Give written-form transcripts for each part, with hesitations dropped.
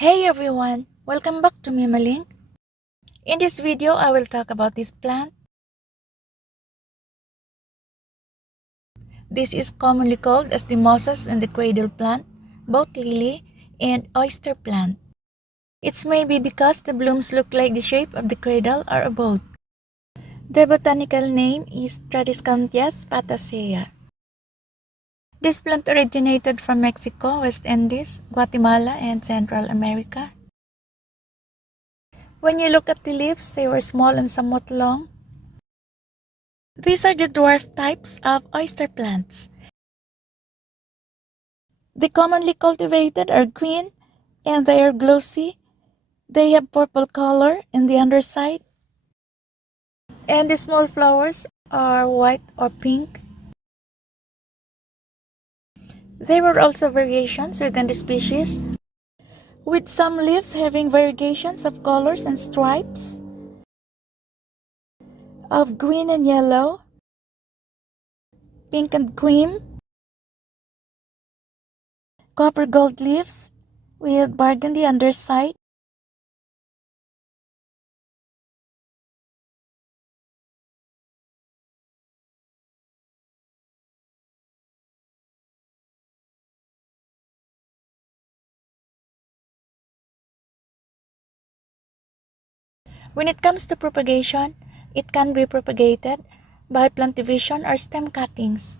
Hey everyone, welcome back to Mimalink. In this video, I will talk about this plant. This is commonly called as the mosses and the cradle plant, both lily and oyster plant. It's maybe because the blooms look like the shape of the cradle or a boat. The botanical name is Tradescantia spathacea. This plant originated from Mexico, West Indies, Guatemala, and Central America. When you look at the leaves, they were small and somewhat long. These are the dwarf types of oyster plants. The commonly cultivated are green and they are glossy. They have purple color in the underside. And the small flowers are white or pink. There were also variations within the species, with some leaves having variegations of colors and stripes of green and yellow, pink and cream, copper gold leaves with burgundy underside. When it comes to propagation, it can be propagated by plant division or stem cuttings.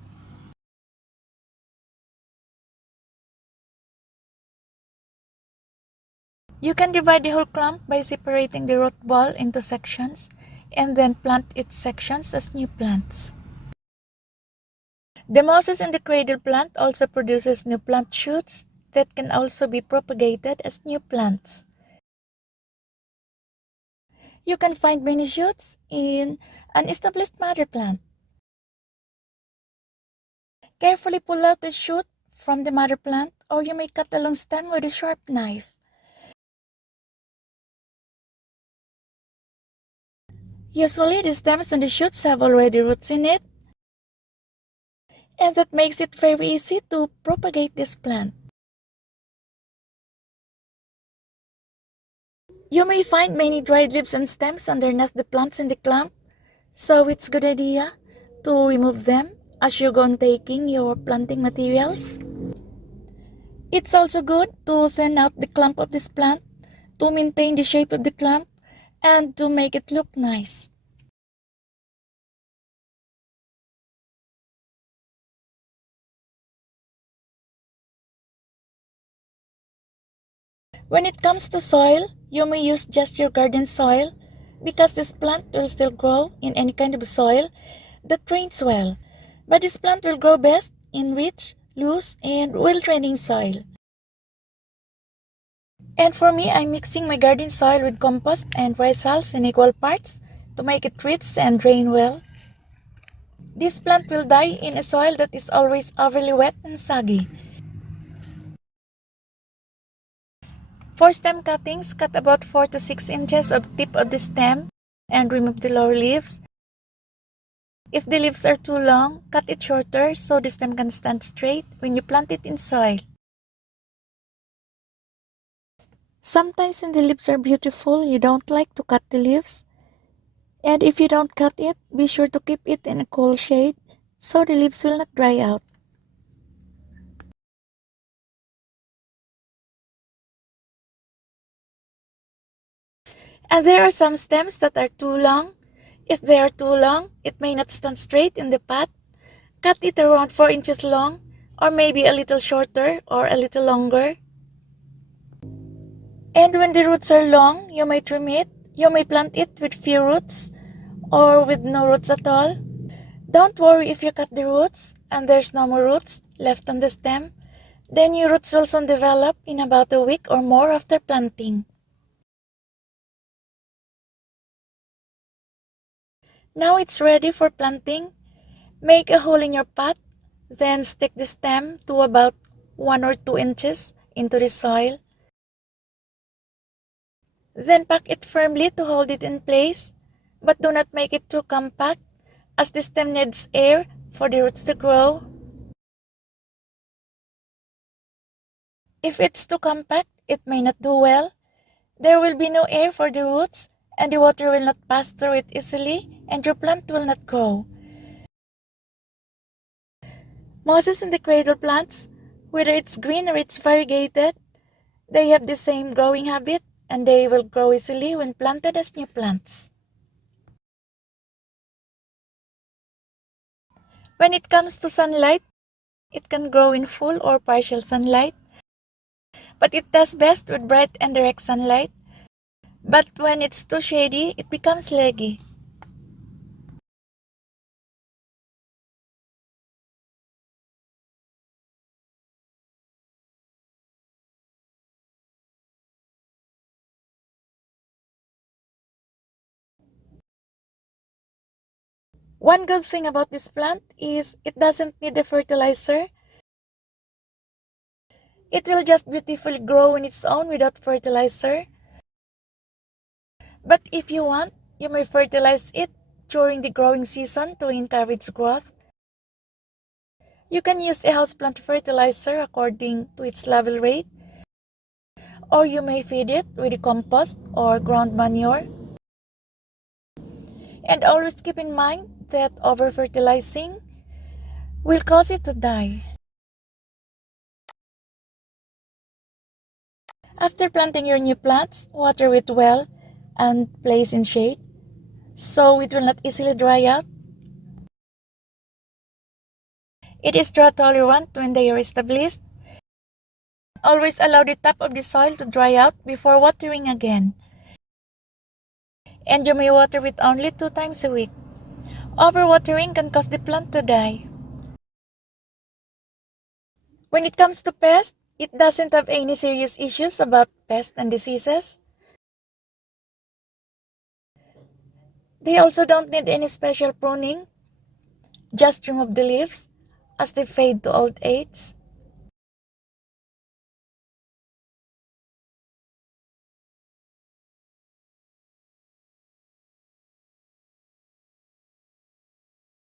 You can divide the whole clump by separating the root ball into sections and then plant its sections as new plants. The mosses in the cradle plant also produces new plant shoots that can also be propagated as new plants. You can find many shoots in an established mother plant. Carefully pull out the shoot from the mother plant, or you may cut the long stem with a sharp knife. Usually, the stems and the shoots have already roots in it, and that makes it very easy to propagate this plant. You may find many dried leaves and stems underneath the plants in the clump, so it's a good idea to remove them as you go on taking your planting materials. It's also good to thin out the clump of this plant to maintain the shape of the clump and to make it look nice. When it comes to soil, you may use just your garden soil because this plant will still grow in any kind of soil that drains well. But this plant will grow best in rich, loose, and well-draining soil. And for me, I'm mixing my garden soil with compost and rice hulls in equal parts to make it rich and drain well. This plant will die in a soil that is always overly wet and soggy. For stem cuttings, cut about 4 to 6 inches of tip of the stem and remove the lower leaves. If the leaves are too long, cut it shorter so the stem can stand straight when you plant it in soil. Sometimes when the leaves are beautiful, you don't like to cut the leaves. And if you don't cut it, be sure to keep it in a cool shade so the leaves will not dry out. And there are some stems that are too long. If they are too long, it may not stand straight in the pot. Cut it around 4 inches long, or maybe a little shorter or a little longer. And when the roots are long, you may trim it. You may plant it with few roots or with no roots at all. Don't worry if you cut the roots and there's no more roots left on the stem. Then your roots will soon develop in about a week or more after planting. Now it's ready for planting. Make a hole in your pot, then stick the stem to about 1 or 2 inches into the soil. Then pack it firmly to hold it in place, but do not make it too compact as the stem needs air for the roots to grow. If it's too compact, it may not do well. There will be no air for the roots, and the water will not pass through it easily, and your plant will not grow. Mosses in the cradle plants, whether it's green or it's variegated, they have the same growing habit, and they will grow easily when planted as new plants. When it comes to sunlight, it can grow in full or partial sunlight, but it does best with bright and direct sunlight. But when it's too shady, it becomes leggy. One good thing about this plant is it doesn't need a fertilizer. It will just beautifully grow on its own without fertilizer. But if you want, you may fertilize it during the growing season to encourage growth. You can use a houseplant fertilizer according to its level rate, or you may feed it with compost or ground manure. And always keep in mind that over-fertilizing will cause it to die. After planting your new plants, water it well and place in shade so it will not easily dry out. It is drought tolerant when they are established. Always allow the top of the soil to dry out before watering again. And you may water it only 2 times a week. Overwatering can cause the plant to die. When it comes to pests, it doesn't have any serious issues about pests and diseases. They also don't need any special pruning. Just remove the leaves as they fade to old age.